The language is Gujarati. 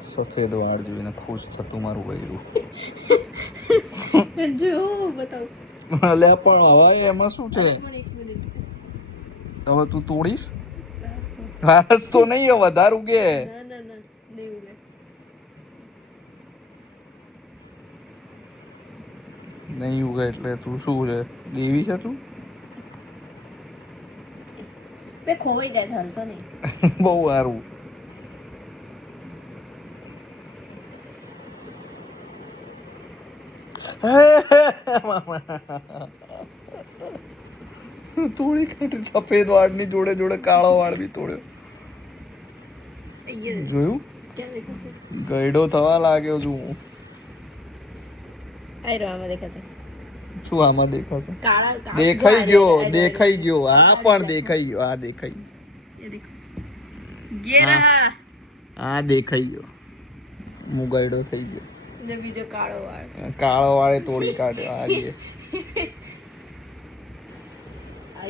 સફેદ વાળ જોઈને ખુશ થતું મારું બૈરું. જો બતાવ. અલ્યા પણ હવા એમાં શું છે? પણ 1 મિનિટ. હવે તું તોડીશ? બસ તો. હા તો નહીં વધારે ઉગે. ના ના ના નહીં ઉગે. નહીં ઉગે એટલે તું શું છે? દેવી છે તું? બે ખોવાઈ જાય છે હલસો નહીં. બહુ સારું. થોડી ઘણી સફેદ વાળની જોડે જોડે કાળો વાળ બી તોડ્યો. જોયું? ક્યાં દેખાશે? ગયડો થવા લાગ્યો છું હું. આઈ રહ્યો આમાં દેખાશે. શું આમાં દેખાશે? કાળા દેખાઈ ગયો, દેખાઈ ગયો. આ પણ દેખાઈ ગયો, આ દેખાઈ ગયો. ये देखो ये रहा. આ દેખાઈ ગયો. હું ગયડો થઈ ગયો. ને બીજો કાળો વાળ. કાળો વાળે તોડી કાઢ્યો. આ